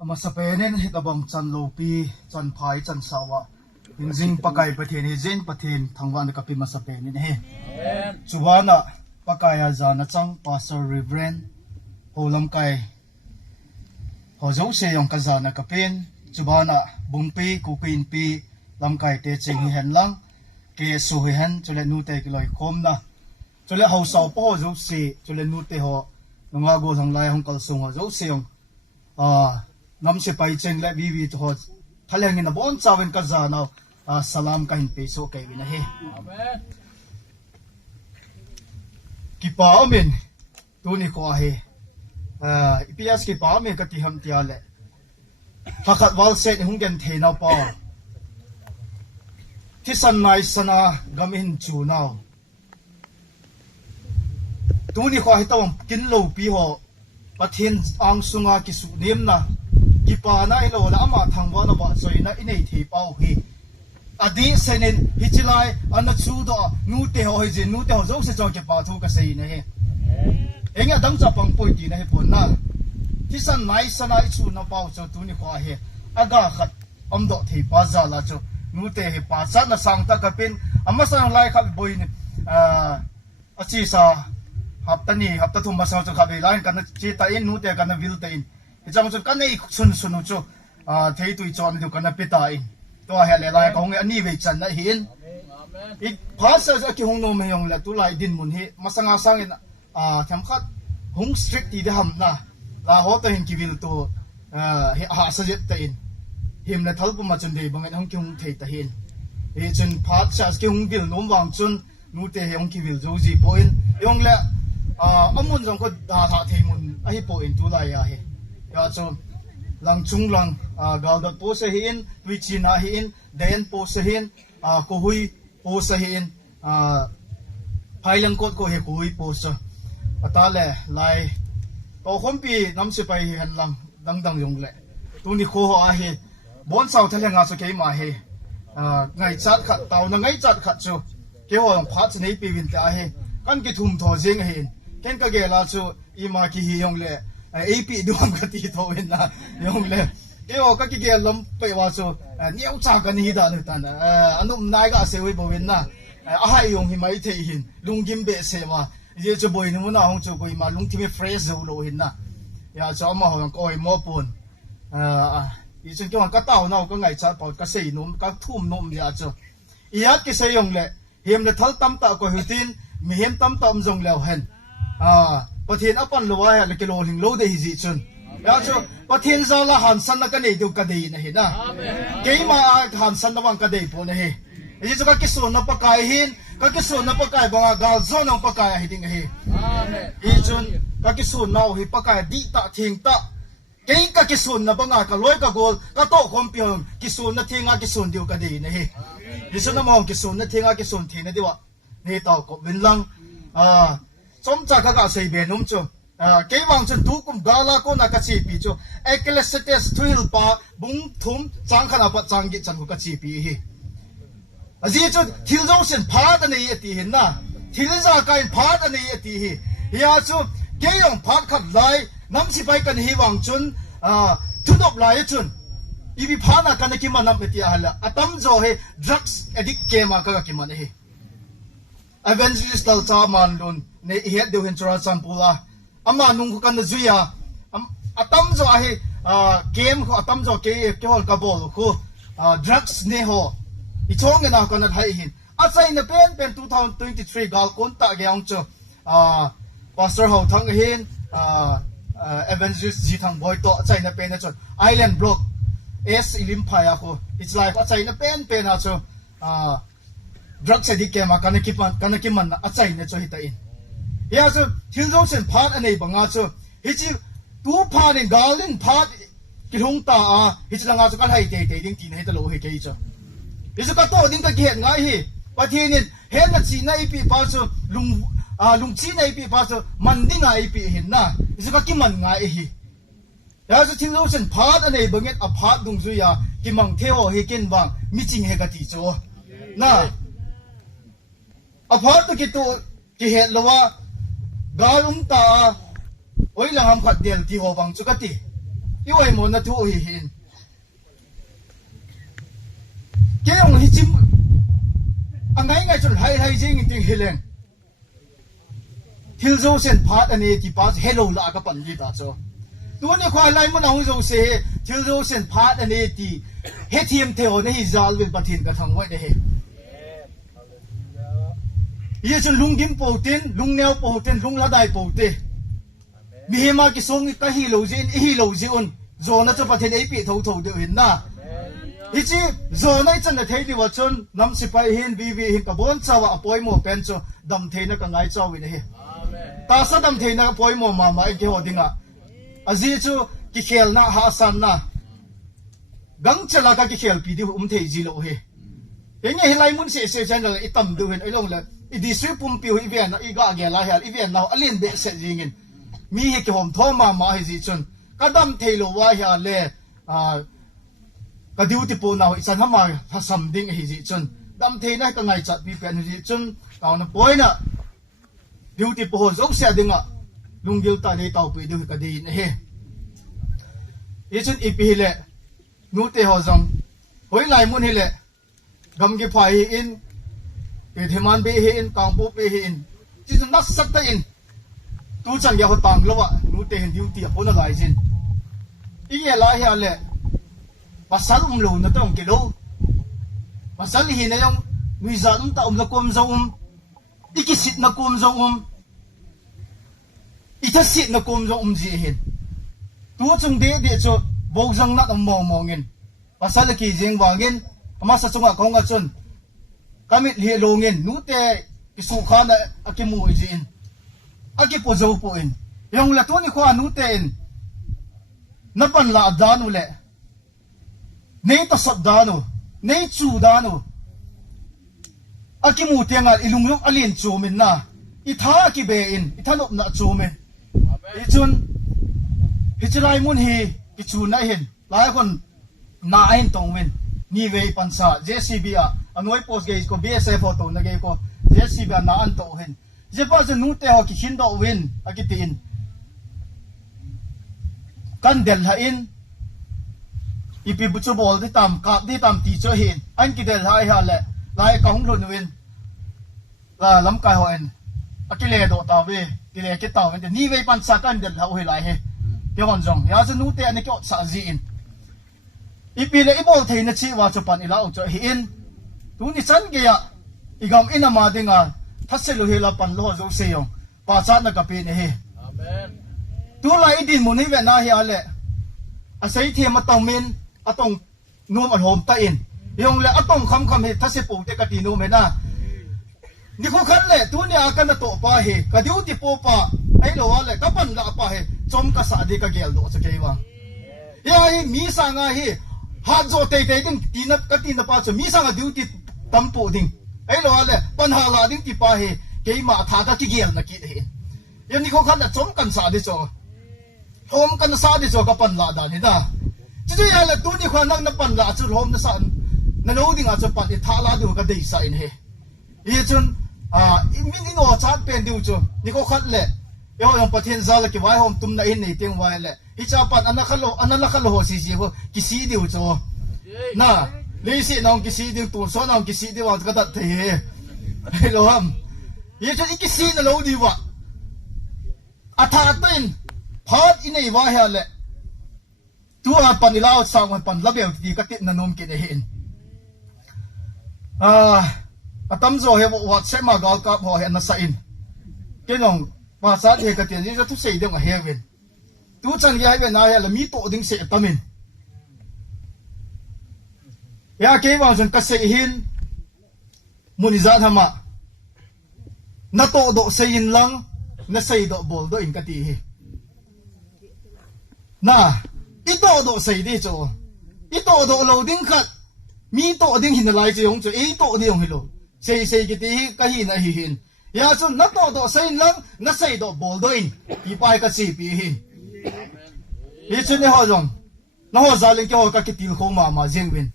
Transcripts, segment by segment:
ama sapenin hitabang chan lopi chan phai chan sawa injing pakai pathen he jen pathen thangwan kapi ma sapenin he chuwana pakaya jana chang pastor reverend holam kai hozo se yong kazana kapin chuwana bungpi kupin pi lam kai te ching hen lang ke su hen chule nu te kiloi khomna chule hau sau po zo se chule nu te ho nunga go thang lai hong kal sung ho zo se yong nam se pai cheng le vi to thaleng in a bon chawen ka za now salam ka hin pe so kai wina he amen ki pa amen tu ni ko he ipias ki pa amen ka ti ham tia le hakat wal se hung gen the na pa ti san nai sana gamin chu now tu ni ko he tawang kin lo pi ho pathin ang sunga ki su nim na ki pa na ilo la ama thangwa na ba soi na inei thi pau hi adi senen hichilai ana chu do nu te ho hi nu te ho zo se chong ke pa thu ka sei na he enga dang cha pang poi ti na he pon na ti san nai sana I chu na pau cho tu ni kwa he aga khat om do thi pa za la cho nu te he pa sa na sang ta ka pin ama sang lai kha boi ni achi sa hapta thum ma sa cho kha be line kan chi ta in nu te kan vil te in jang chu kan nei sun sunu chu thei tui chon du kan pita in to he le lai kong ani ve chan na hin I phasa sa ki hung no me yong la tu lai din mun hi masanga sang in tham khat hung strict ti de ham na la ho ta hin ki vil to he ha sa jet ta in him na thal pu ma chun de bang hong ki hung thei ta hin e chun phat sa ki hung vil nom wang chun nu te he hong ki vil zo ji po in yong la amun jong ko da tha thei mun a hi po in tu lai ya he ya cho lang chung lang gal dot po sa hin tui china hin den po sa hin ko hui po sa hin phai lang kot ko he ko hui po sa atale lai to khompi nam se pai han lang dang yong le tu ni kho a he bon sau thale nga so ke ma he ngai chat khat taw na ngai chat khat chu ke ho phat nei pi win ta he kan ki thum tho jeng hin ken ka ge la chu I ma ki hi yong le AP duam ka ti tho win na yong le ke ho ka ki ge lam pe wa chu niau cha ka ni da nu tan anum nai ga se wi bo win na a hai yong hi mai the hin lungim be se wa ye chu boi nu na hong chu boi ma lung ti me fresh zo lo hin na ya cho ma ho ko I mo pun I chun ke wan ka taw na ko ngai cha pa ka sei num ka thum num ya chu I at ki se yong le him le thal tam ta ko hutin mi hem tam tam jong leo hen pathin apan lowa ya le kilo hing lo de hi ji chun ya chu pathin za la han san na ka nei du ka dei na hi na ke ma han san na wang ka dei po na hi ji chu ka ki so na pa kai hin ka ki so na pa kai ba gal zo na pa kai hi ding hi amen I chun ka ki so na hi pa kai di ta thing ta ke ka ki so na ba nga ka loi ka gol ka to khom pion ki so na thinga ki so diu ka dei na hi ji chu na mo ki so na thinga ki so thi na diwa ne tao ko bin lang som cha ka sei be num chu ke wang chu tu kum gala ko na ka chi pi chu ecclesiastes thuil pa bung thum chang khana pa chang gi chan ko ka chi pi hi aji chu thil jong sen pha da nei ati hin na thil za kai pha da nei ati hi ya chu ke yong phat khat lai nam si pai kan hi wang chun thu dop lai chun I bi pha na kan ki manam ati hala atam zo he drugs addict ke ma ka ki man hi evangelist tal cha man lun ne he de hen chura champula ama nung kan na zuya atam zo ahi game ko atam zo ke hol ka bol ko drugs ne ho I chong na kan na thai hin a chai na pen 2023 gal kon ta ge ang cho pastor ho thang hin evangelist ji thang boy to chai na pen na chon island block s ilim phaya ko it's like a chai na pen a cho drugs addict ke ma kan ki man a chai na cho hita in ya so thil jong sen phat anei banga cho hi chi tu phan in galin phat ki hung ta hi chi langa cho kan hai te ding ti nei ta lo he ke cho hi so ka to ding ka get ngai hi pathin in he na chi nai pi pa so lung chi nai pi pa so man ding ai pi hin na hi so ka ki man ngai hi ya so thil jong sen phat anei banget a phat dung zu ya ki mang the ho he ken bang mi ching he ka ti cho na a phat to ki he lowa galum ta oi la ham khat del ti ho bang chu ka ti iwai mo na thu hi hin ke ong hi chim angai ngai chun hai jing ting hileng thil zo sen phat ani ti pa hello la ka pan gi ta cho tu ni khwai lai mo na hu zo se thil zo sen phat ani ti he thiam theo na hi zal wen pathin ka thang wai de he ye chun lungdim poten lungneu poten lungladai pote mi hema ki song ka hi lo zin zona cho pathen ei pi tho de hin na hi chi zona chan na thei di wa chun nam sipai hin vi hin ka bon chawa apoi mo pen cho dam theina ka ngai chawi ne he ta sa dam theina apoi mo ma ke ho dinga azi chu ki khel na ha sam na gang chala ka ki khel pi di thei ji lo he enge hilai mun se channel itam du hin ai long la i di sui pum pi hi ven i ga ge la hal i ven now alin be se jingin mi he ki hom thoma ma hi ji chun kadam theilo wa ya le ka diu ti po now isan hama ha sam ding hi ji chun dam theina ka ngai chat pi pen hi chun taw na poina diu ti po zo se dinga lunggil ta nei taw pi du ka di ne he i chun i pi le nu te ho zong hoi lai mun hi le gam gi phai in ke theman be he in kang po be he in chi chun nas sak ta in tu chang ya ho tang lo wa nu te hin diu ti po na lai jin i ye la ya le pasal lo na tong ke lo pasal hi na yong wi za ta na kom zo ikisit na kom zo itasit na kom zo ji hin tu chung de cho bo jang na mo ngin pasal ki jing wangin ama sa chunga konga chun kamit hi longin nu te ki su kha na akimu jin aki po zo po in yong la to ni kho nu te in na pan la danu le nei ta sat danu nei chu danu aki mu te nga ilunglung alin chu min na I tha ki be in I thanop na chu min I chun hichilai mun hi ki chu na hin lai kon na ain tong min ni ve pansa JCB a anoi post ge ko BSF photo na ge ko JCB na an to hin je pa je nu te ho ki hin do win akitin kan del ha in ipi buchu bol di tam ka di tam ti cho hin an ki del hai ha le lai ka hung lun win la lam kai ho en akile do ta we ti le ke ta wen ni ve pan sa kan del ha ho lai he ke hon jong ya se nu te ani ko sa ji in ipi le ibol thei na chi wa cho pan ila o cho hi in tu ni chan ge ya igam ina ma dinga thaselu he la pan lo zo se yong pa cha na ka pe ne he amen tu lai din mun hi ve na hi ale a sei the ma tong min atong nom an hom ta in yong le atong kham he thase pu te ka ti no me na ni ko khan le tu ni a kan na to pa he ka diu ti po pa ai lo wa le ka pan la pa he chom ka sa de ka gel do cha ke wa ya hi mi sa nga hi ha zo te ding tinat ka tin pa cho mi sa nga diu ti tam pu ding ai lo wa le pan ha la ding ti pa he ke ma tha ka ki gel na ki he ya ni ko khan na chom kan sa de cho hom kan sa de cho ka pan la da ni da chu ya le tu ni khwa nak na pan la chu hom na sa na lo ding a cho pan tha la du ka dei sa in he ye chun min ni no chat pen du chu ni ko khat le yo yong pathen za la ki wai hom tum na in nei teng wai le hi cha pan anala khalo ho si ho ki si du chu na le si nong ki si du tu so nong ki si du wa ka ta the he lo ham ye chu ki si na lo di wa atha tin phat in ei wa ha le tu a pan ilao sang pan la bel ti ka tit na nom ki ne hin atam zo he WhatsApp ma gal ka ho he na sa in kenong ma sa de ka tin ji tu sei de nga heaven tu chan ge heaven na he la mi to ding se tamin ya ke wa jun ka sei hin munizan hama na to do sein lang na sei do bol do in ka ti hi na ito do sei di cho ito do lo ding khat mi to ding hin lai che yong cho e to di yong hilo sei ki ti ka hi na hi hin ya chun na to do sei lang na sei do bol do in pi pai ka si pi hin hi chun ne ho jong na ho za ling ke ho ka ki til kho ma jeng win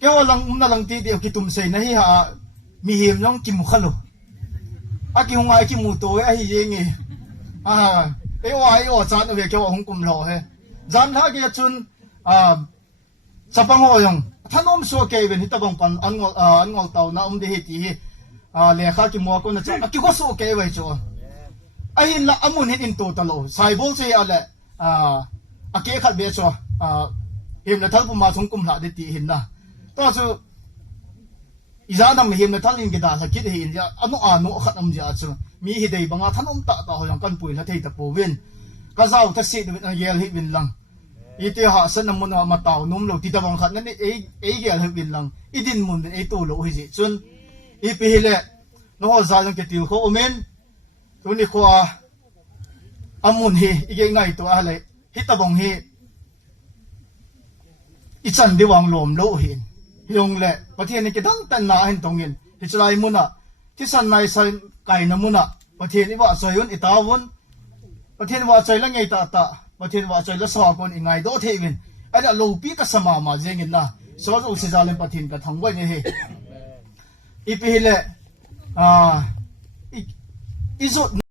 ke ho lang na lang ti di ki tum sei na hi ha mi him long ki mu khalo a ki hungai ki mu to a hi yeng e wa ai o cha no ve ke ho hung kum lo he zan ha ge chun sapang ho yang thanom so ke ven hitabang pan angol taw na de hi ti lekha ki mo ko na cha ki ko so ke wai cho ahin la amun hin in to talo saibol se ale ake khat be cho him na thal pu ma chung kum la de ti hin na to chu iza nam him na thal in ge da sa kit hin ja anu anu khat am ja chu mi hi dei banga thanom ta ta ho yang kan pui la thei ta po win ka zau ta si de yel hi win lang ite ha san mun ma taw num lo ti ta bang khat na ni e gel hi win lang idin mun e to lo hi ji chun i pi hi le no ho za lang ke til kho omen tu ni kho amun hi ige ngai to a le hi ta bang hi i chan di wang lom lo hin yong le pathian ni ke dang tan na hin tongin hi chlai muna ti san nai san kai na muna pathian i wa soyun itawun pathian wa choi la ngei ta ta pathian wa choi la sa kon i ngai do thewin ada lo pi ka sama ma jengin na so zo se zalen pathian ka thangwai ni he i pi le i zo